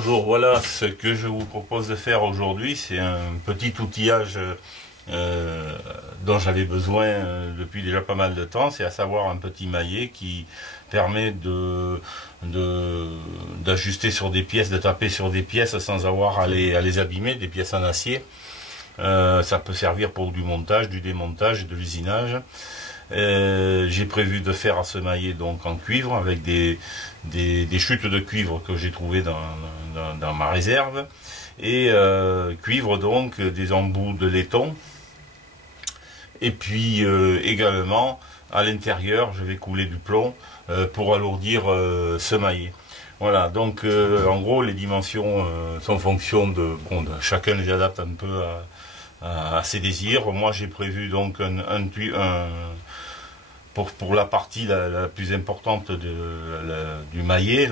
Bonjour, voilà ce que je vous propose de faire aujourd'hui, c'est un petit outillage dont j'avais besoin depuis déjà pas mal de temps, c'est à savoir un petit maillet qui permet d'ajuster sur des pièces, de taper sur des pièces sans avoir à les abîmer, des pièces en acier. Ça peut servir pour du montage, du démontage, de l'usinage. J'ai prévu de faire ce maillet donc en cuivre avec des chutes de cuivre que j'ai trouvées dans ma réserve, et cuivre donc des embouts de laiton, et puis également à l'intérieur je vais couler du plomb pour alourdir ce maillet. Voilà, donc en gros les dimensions sont en fonction de chacun les adapte un peu à ses désirs. Moi j'ai prévu donc pour la partie la plus importante du maillet,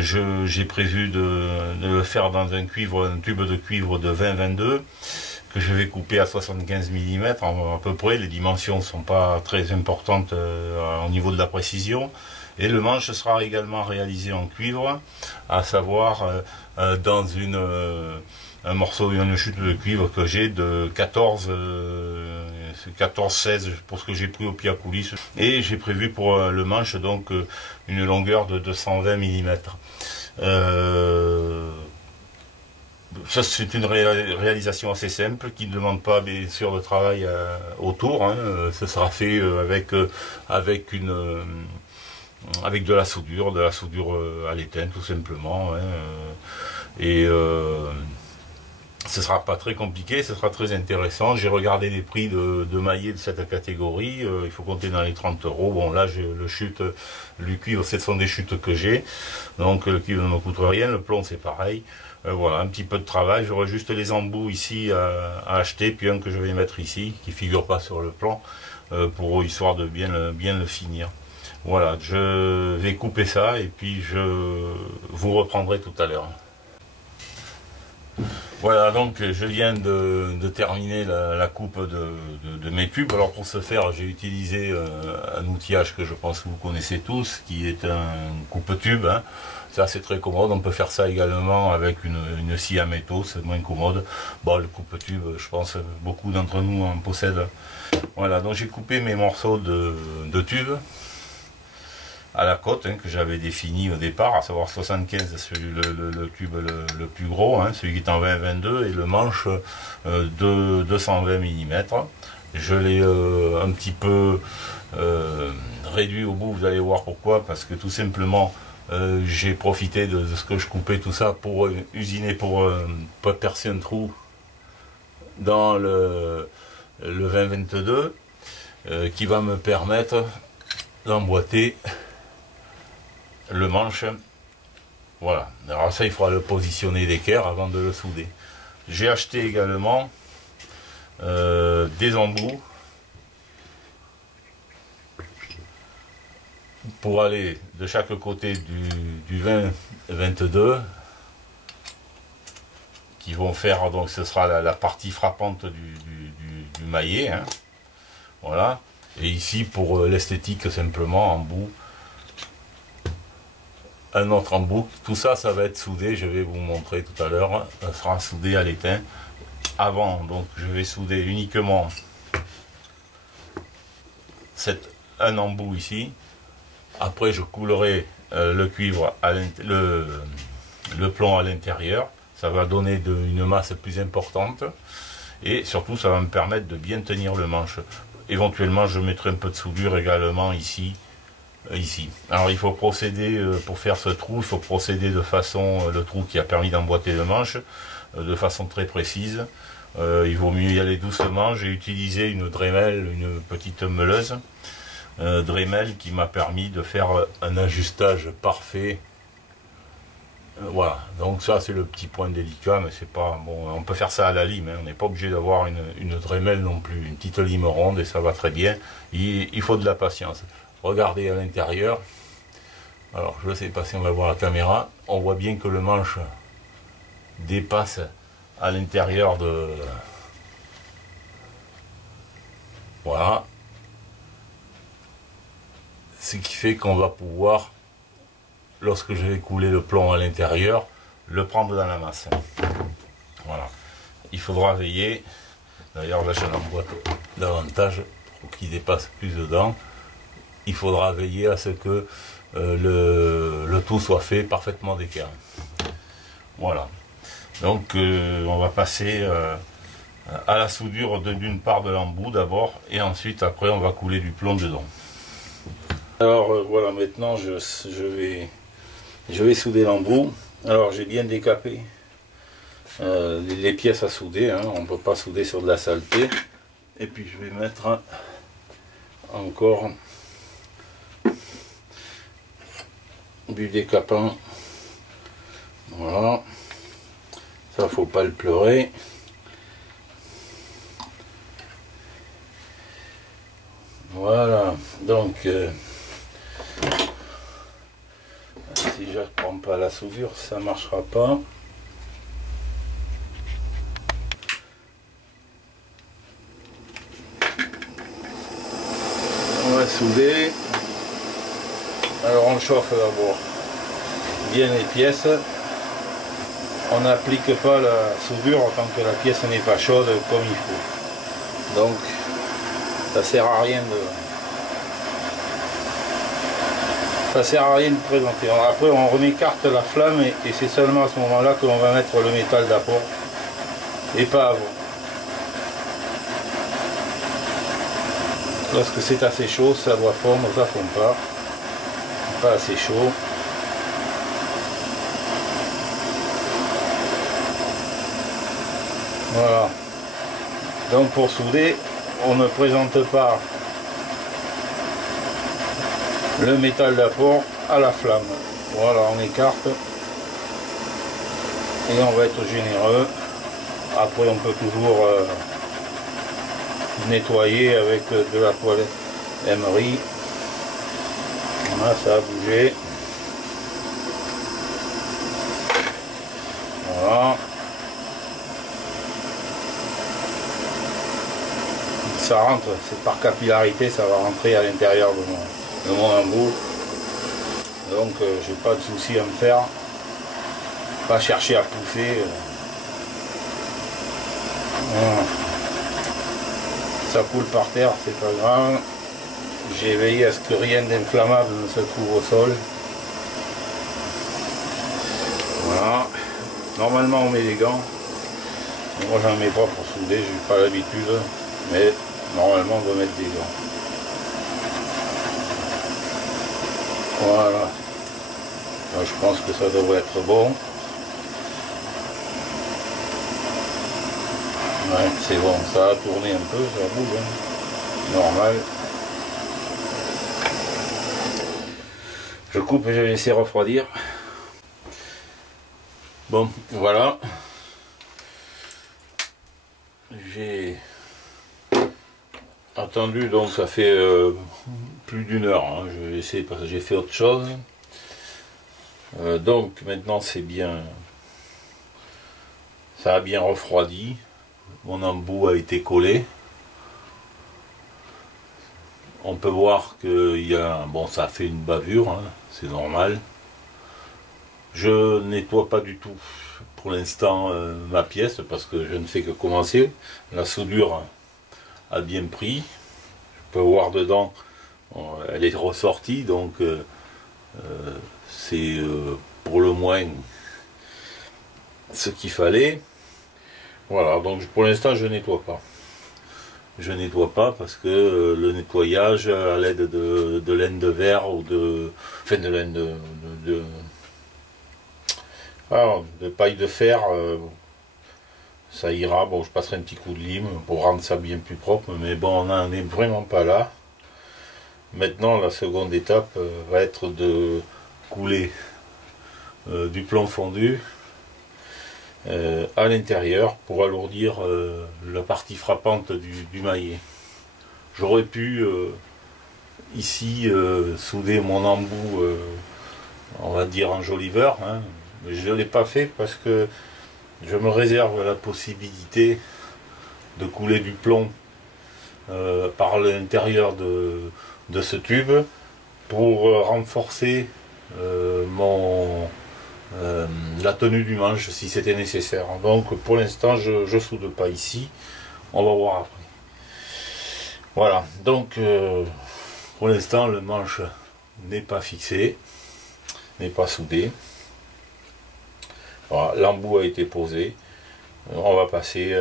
j'ai prévu de le faire dans un tube de cuivre de 20-22 que je vais couper à 75 mm à peu près. Les dimensions ne sont pas très importantes au niveau de la précision. Et le manche sera également réalisé en cuivre, à savoir dans un morceau, une chute de cuivre que j'ai de 14-16 pour ce que j'ai pris au pied à coulisses. Et j'ai prévu pour le manche donc une longueur de 220 mm. Ça c'est une réalisation assez simple qui ne demande pas bien sûr de travail autour, hein. Ce sera fait avec de la soudure à l'étain tout simplement, hein. Et ce sera pas très compliqué, ce sera très intéressant. J'ai regardé les prix de maillets de cette catégorie, il faut compter dans les 30 €. Bon là le cuivre, ce sont des chutes que j'ai, donc le cuivre ne me coûte rien, le plomb c'est pareil. Voilà, un petit peu de travail, j'aurai juste les embouts ici à acheter, puis un que je vais mettre ici, qui figure pas sur le plan, histoire de bien le finir. Voilà, je vais couper ça et puis je vous reprendrai tout à l'heure. Voilà, donc je viens de terminer la coupe de mes tubes. Alors pour ce faire, j'ai utilisé un outillage que je pense que vous connaissez tous, qui est un coupe-tube, hein. Ça c'est très commode, on peut faire ça également avec une scie à métaux, c'est moins commode. Bon, le coupe-tube, je pense beaucoup d'entre nous en possèdent. Voilà, donc j'ai coupé mes morceaux de tubes à la côte, hein, que j'avais défini au départ, à savoir 75, le tube le plus gros, hein, celui qui est en 20-22, et le manche de 220 mm. Je l'ai un petit peu réduit au bout, vous allez voir pourquoi, parce que tout simplement j'ai profité de ce que je coupais tout ça pour usiner, pour percer un trou dans le 20-22 qui va me permettre d'emboîter le manche. Voilà, alors ça il faudra le positionner d'équerre avant de le souder. J'ai acheté également des embouts pour aller de chaque côté du 20-22 qui vont faire, donc ce sera la partie frappante du maillet, hein. Voilà, et ici pour l'esthétique simplement en bout un autre embout. Tout ça, ça va être soudé, je vais vous montrer tout à l'heure, ça sera soudé à l'étain. Avant, donc je vais souder uniquement un embout ici. Après je coulerai le cuivre, le plomb à l'intérieur, ça va donner une masse plus importante, et surtout ça va me permettre de bien tenir le manche. Éventuellement je mettrai un peu de soudure également ici. Alors il faut procéder, pour faire ce trou, il faut procéder de façon, le trou qui a permis d'emboîter le manche, de façon très précise. Il vaut mieux y aller doucement. J'ai utilisé une Dremel, une petite meuleuse Dremel, qui m'a permis de faire un ajustage parfait. Voilà, donc ça c'est le petit point délicat, mais c'est pas bon. On peut faire ça à la lime, hein. On n'est pas obligé d'avoir une Dremel non plus, une petite lime ronde, et ça va très bien. Il faut de la patience. Regardez à l'intérieur, alors je ne sais pas si on va voir la caméra, on voit bien que le manche dépasse à l'intérieur de... Voilà. Ce qui fait qu'on va pouvoir, lorsque je vais couler le plomb à l'intérieur, le prendre dans la masse. Voilà. Il faudra veiller, d'ailleurs là je l'emboîte davantage pour qu'il dépasse plus dedans. Il faudra veiller à ce que le tout soit fait parfaitement d'équerre. Voilà. Donc on va passer à la soudure d'une part de l'embout d'abord, et ensuite après on va couler du plomb dedans. Alors voilà, maintenant je vais souder l'embout. Alors j'ai bien décapé les pièces à souder, hein. On ne peut pas souder sur de la saleté. Et puis je vais mettre encore du décapant. Voilà, ça faut pas le pleurer. Voilà, donc si je ne prends pas la soudure, ça marchera pas. On va souder. Alors on chauffe d'abord bien les pièces. On n'applique pas la soudure tant que la pièce n'est pas chaude comme il faut. Donc ça sert à rien de présenter. Après on remécarte la flamme et c'est seulement à ce moment-là que l'on va mettre le métal d'apport et pas avant. Lorsque c'est assez chaud, ça doit fondre, ça fond pas assez chaud. Voilà. Donc pour souder, on ne présente pas le métal d'apport à la flamme. Voilà, on écarte et on va être généreux. Après on peut toujours nettoyer avec de la toilette Emery. Voilà, ça a bougé. Voilà. Ça rentre, c'est par capillarité, ça va rentrer à l'intérieur de mon embout. Donc j'ai pas de souci à me faire. Pas chercher à pousser. Voilà. Ça coule par terre, c'est pas grave. J'ai veillé à ce que rien d'inflammable ne se trouve au sol. Voilà. Normalement on met des gants. Moi j'en mets pas pour souder, j'ai pas l'habitude. Mais normalement on doit mettre des gants. Voilà. Là, je pense que ça devrait être bon. Ouais, c'est bon, ça a tourné un peu, ça bouge, hein. Normal. Je coupe et je vais laisser refroidir. Bon, voilà. J'ai attendu, donc ça fait plus d'une heure, hein. Je vais essayer parce que j'ai fait autre chose. Donc maintenant c'est bien, ça a bien refroidi. Mon embout a été collé. On peut voir qu'il y a, bon, ça a fait une bavure, hein, c'est normal. Je nettoie pas du tout pour l'instant ma pièce parce que je ne fais que commencer. La soudure a bien pris. Je peux voir dedans, elle est ressortie, donc c'est pour le moins ce qu'il fallait. Voilà, donc pour l'instant je nettoie pas. Je nettoie pas parce que le nettoyage à l'aide de laine de verre ou de laine de paille de fer, ça ira. Bon, je passerai un petit coup de lime pour rendre ça bien plus propre, mais bon, on n'en est vraiment pas là. Maintenant la seconde étape va être de couler du plomb fondu à l'intérieur pour alourdir la partie frappante du maillet. J'aurais pu ici souder mon embout, on va dire en joliveur, hein, mais je ne l'ai pas fait parce que je me réserve la possibilité de couler du plomb par l'intérieur de ce tube pour renforcer la tenue du manche si c'était nécessaire. Donc pour l'instant je soude pas ici, on va voir après. Voilà, donc pour l'instant le manche n'est pas fixé, n'est pas soudé. Voilà, l'embout a été posé, on va passer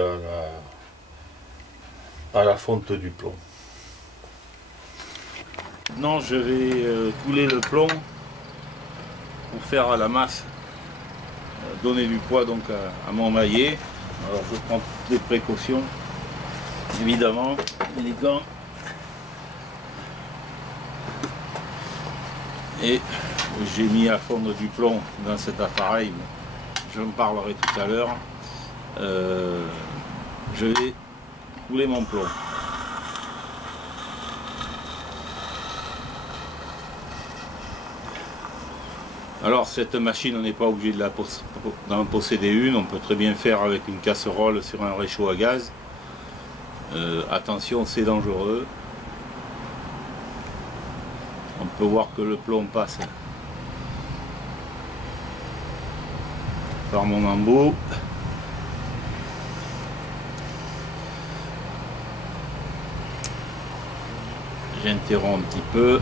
à la fonte du plomb. Maintenant je vais couler le plomb pour faire à la masse, donner du poids donc à mon maillet. Alors je prends toutes les précautions, évidemment, les gants, et j'ai mis à fondre du plomb dans cet appareil, j'en parlerai tout à l'heure. Je vais couler mon plomb. Alors cette machine, on n'est pas obligé d'en posséder une, on peut très bien faire avec une casserole sur un réchaud à gaz. Attention, c'est dangereux. On peut voir que le plomb passe par mon embout. J'interromps un petit peu.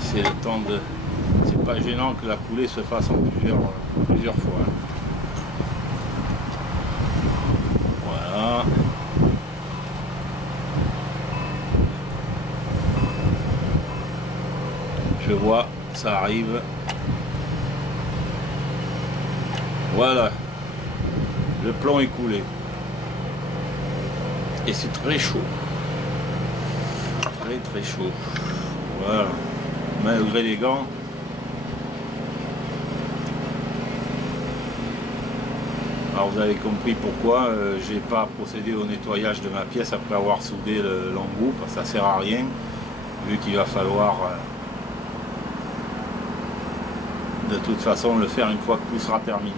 C'est le temps de... C'est pas gênant que la coulée se fasse en plusieurs fois. Voilà. Je vois, ça arrive. Voilà. Le plomb est coulé. Et c'est très chaud. Très chaud. Voilà. Malgré les gants. Alors vous avez compris pourquoi j'ai pas procédé au nettoyage de ma pièce après avoir soudé l'embout, parce que ça sert à rien, vu qu'il va falloir de toute façon le faire une fois que tout sera terminé.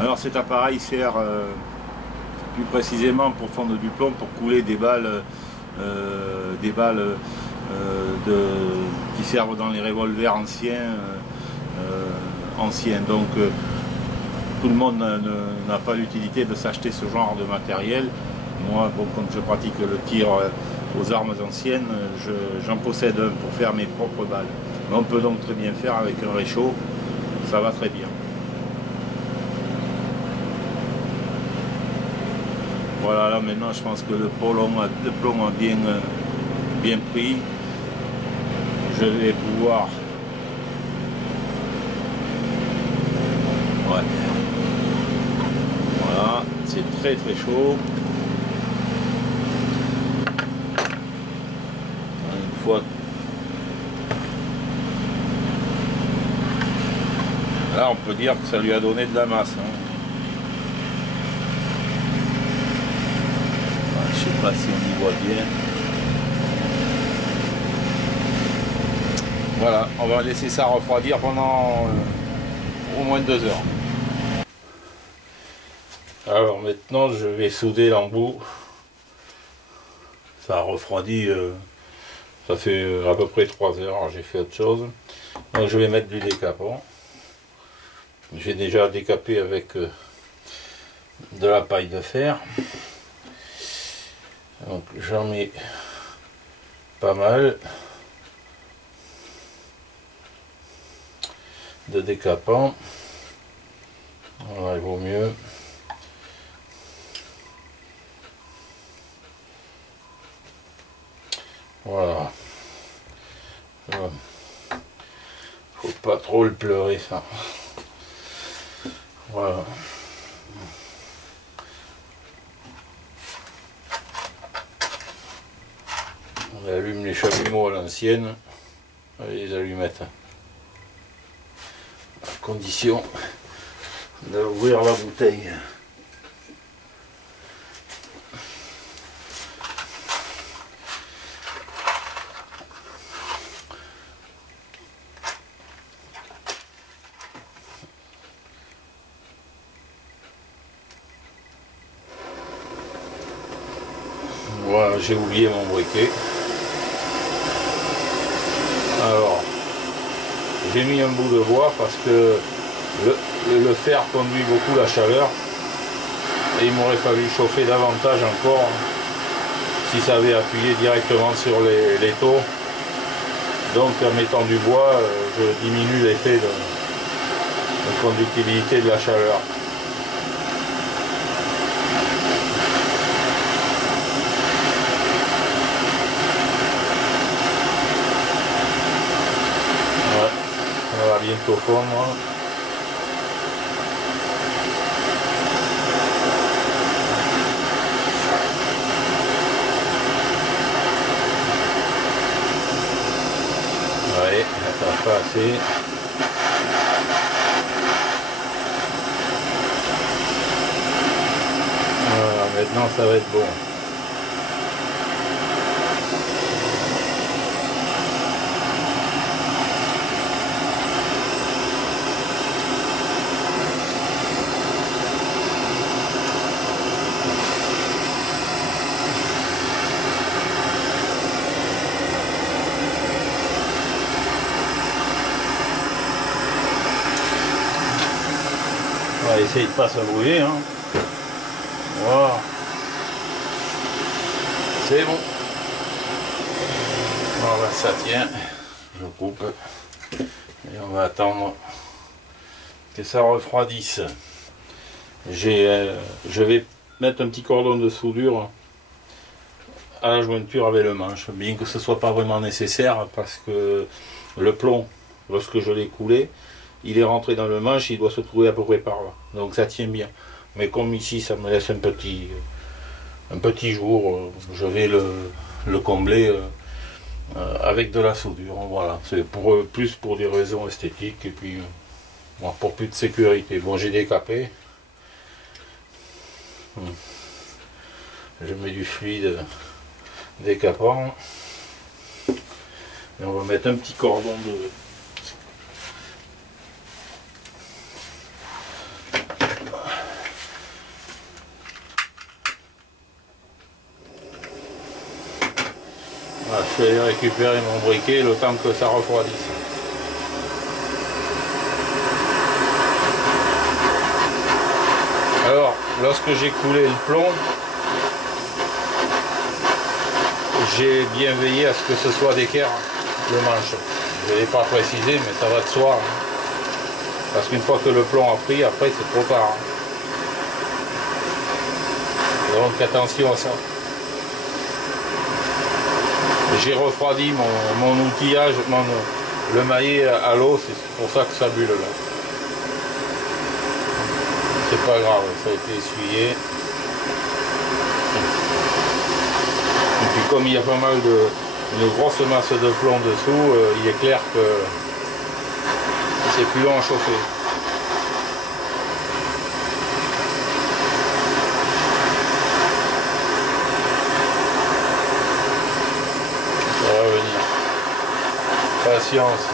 Alors cet appareil sert plus précisément pour fondre du plomb, pour couler des balles qui servent dans les revolvers anciens. Donc tout le monde n'a pas l'utilité de s'acheter ce genre de matériel. Moi, bon, comme je pratique le tir aux armes anciennes, j'en possède un pour faire mes propres balles. Mais on peut donc très bien faire avec un réchaud, ça va très bien. Voilà, là maintenant je pense que le plomb a bien pris. Je vais pouvoir... Ouais. Voilà, c'est très chaud. Une fois. Là on peut dire que ça lui a donné de la masse. Hein. Je sais pas si on y voit bien. Voilà, on va laisser ça refroidir pendant au moins 2 heures. Alors maintenant je vais souder l'embout. Ça a refroidi, ça fait à peu près 3 heures, j'ai fait autre chose. Donc je vais mettre du décapant. J'ai déjà décapé avec de la paille de fer. Donc j'en mets pas mal de décapant. Voilà, il vaut mieux. Voilà. Faut pas trop le pleurer ça. Voilà. On allume les chalumeaux à l'ancienne. Les allumettes. À condition d'ouvrir la bouteille. Voilà, j'ai oublié mon briquet. Alors, j'ai mis un bout de bois parce que le fer conduit beaucoup la chaleur et il m'aurait fallu chauffer davantage encore si ça avait appuyé directement sur les taux. Donc en mettant du bois, je diminue l'effet de conductibilité de la chaleur. Ouais, ça va bientôt fondre. Ouais, ça va pas assez. Voilà, maintenant ça va être bon. On va essayer de pas se brûler, hein. Voilà. C'est bon. Voilà, ça tient. Je coupe. Et on va attendre que ça refroidisse. Je vais mettre un petit cordon de soudure à la jointure avec le manche, bien que ce soit pas vraiment nécessaire parce que le plomb, lorsque je l'ai coulé, il est rentré dans le manche, il doit se trouver à peu près par là. Donc ça tient bien. Mais comme ici ça me laisse un petit jour, je vais le combler avec de la soudure. Voilà, c'est plus pour des raisons esthétiques et puis bon, pour plus de sécurité. Bon, j'ai décapé. Je mets du fluide décapant. Et on va mettre un petit cordon de... Voilà, je vais aller récupérer mon briquet le temps que ça refroidisse. Alors, lorsque j'ai coulé le plomb, j'ai bien veillé à ce que ce soit d'équerre le manche. Je ne l'ai pas précisé, mais ça va de soi. Hein. Parce qu'une fois que le plomb a pris, après c'est trop tard. Hein. Donc attention à ça. J'ai refroidi mon outillage, le maillet à l'eau, c'est pour ça que ça bulle là. C'est pas grave, ça a été essuyé. Et puis comme il y a pas mal une grosse masse de plomb dessous, il est clair que c'est plus long à chauffer. Ça va venir. Patience.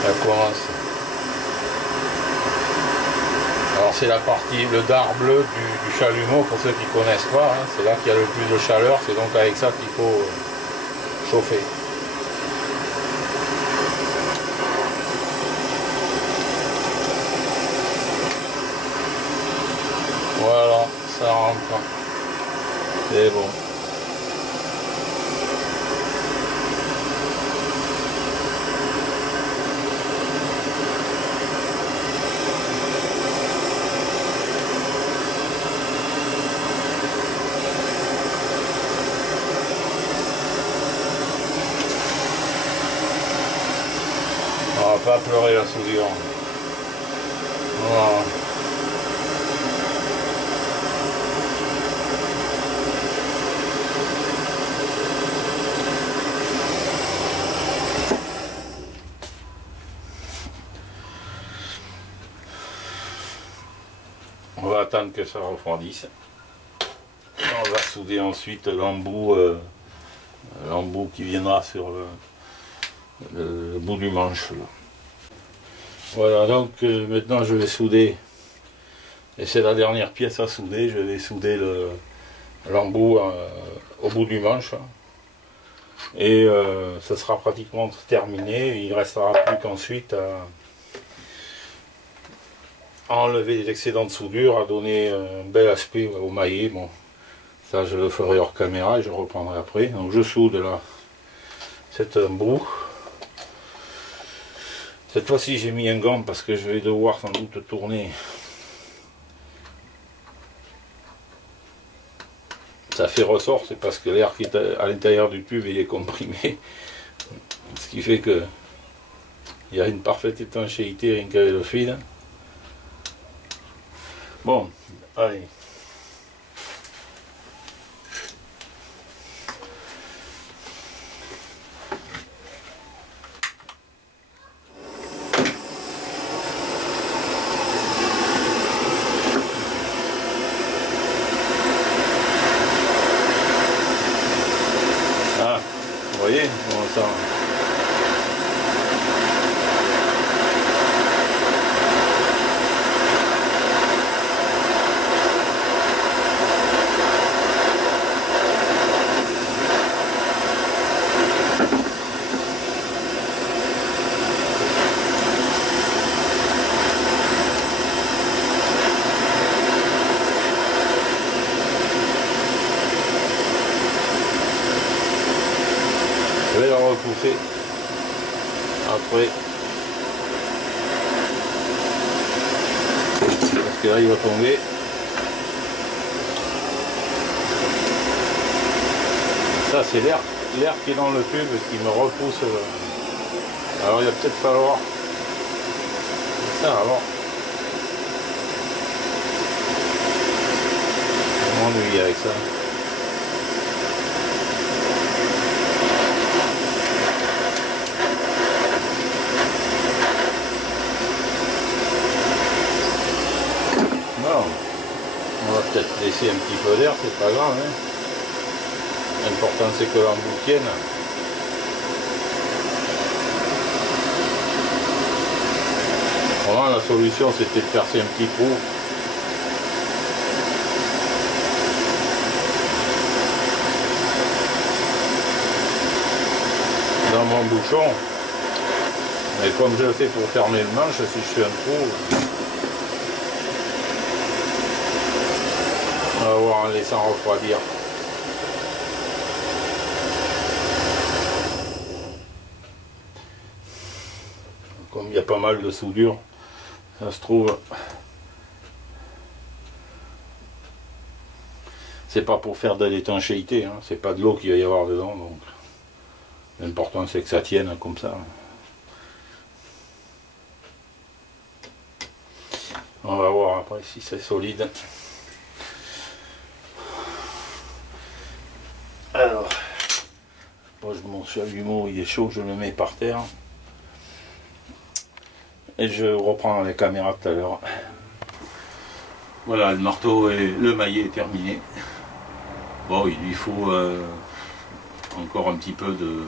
Ça commence. Alors c'est la partie, le dard bleu du chalumeau, pour ceux qui ne connaissent pas, hein, c'est là qu'il y a le plus de chaleur, c'est donc avec ça qu'il faut chauffer. Voilà, ça rentre. C'est bon. On va pas pleurer la soudure. Voilà. attendre que ça refroidisse. On va souder ensuite l'embout qui viendra sur le bout du manche. Là. Voilà, donc maintenant je vais souder, et c'est la dernière pièce à souder, je vais souder l'embout au bout du manche. Et ça sera pratiquement terminé, il ne restera plus qu'ensuite à enlever les excédents de soudure, à donner un bel aspect au maillet. Bon, ça je le ferai hors caméra et je reprendrai après. Donc je soude là cet embout. Cette fois-ci j'ai mis un gant parce que je vais devoir sans doute tourner. Ça fait ressort, c'est parce que l'air qui est à l'intérieur du tube il est comprimé. Ce qui fait que il y a une parfaite étanchéité rien qu'avec le fil. Bon, allez. Ah, vous voyez comment ça... Je vais la repousser après, parce que là il va tomber. Ça c'est l'air qui est dans le tube qui me repousse. Alors il va peut-être falloir ça alors. Je m'ennuie avec ça. On va peut-être laisser un petit peu d'air, c'est pas grave. Hein. L'important c'est que l'embout tienne. Vraiment la solution c'était de percer un petit trou. Dans mon bouchon. Mais comme je le fais pour fermer le manche, si je fais un trou. On va voir en laissant refroidir. Comme il y a pas mal de soudure, ça se trouve. C'est pas pour faire de l'étanchéité, hein. C'est pas de l'eau qu'il va y avoir dedans, donc l'important c'est que ça tienne comme ça. On va voir après si c'est solide. Alors, mon chalumeau il est chaud, je le mets par terre. Et je reprends les caméras tout à l'heure. Voilà, le marteau et le maillet est terminé. Bon, il lui faut encore un petit peu de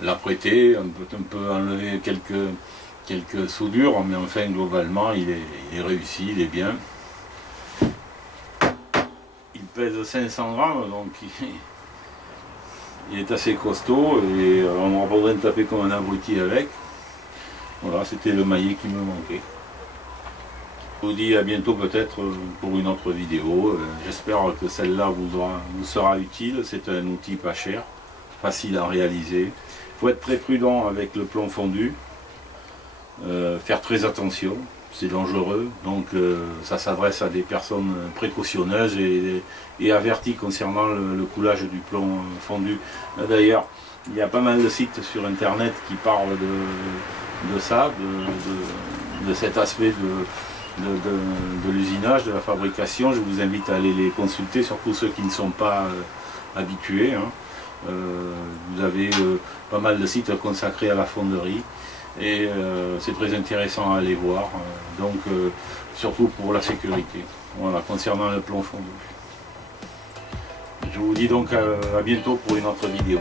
l'apprêter, un peu enlever quelques soudures, mais enfin globalement il est réussi, il est bien. Il pèse 500 grammes, donc il est assez costaud et on n'aura pas besoin de taper comme un abruti avec. Voilà, c'était le maillet qui me manquait. Je vous dis à bientôt peut-être pour une autre vidéo. J'espère que celle-là vous sera utile. C'est un outil pas cher, facile à réaliser. Il faut être très prudent avec le plomb fondu, faire très attention, c'est dangereux. Donc ça s'adresse à des personnes précautionneuses et averties concernant le coulage du plomb fondu. D'ailleurs, il y a pas mal de sites sur internet qui parlent de ça, de cet aspect de l'usinage, de la fabrication. Je vous invite à aller les consulter, surtout ceux qui ne sont pas habitués. Hein. Vous avez pas mal de sites consacrés à la fonderie. et c'est très intéressant à aller voir, donc surtout pour la sécurité. Voilà, concernant le plomb fondu. Je vous dis donc à bientôt pour une autre vidéo.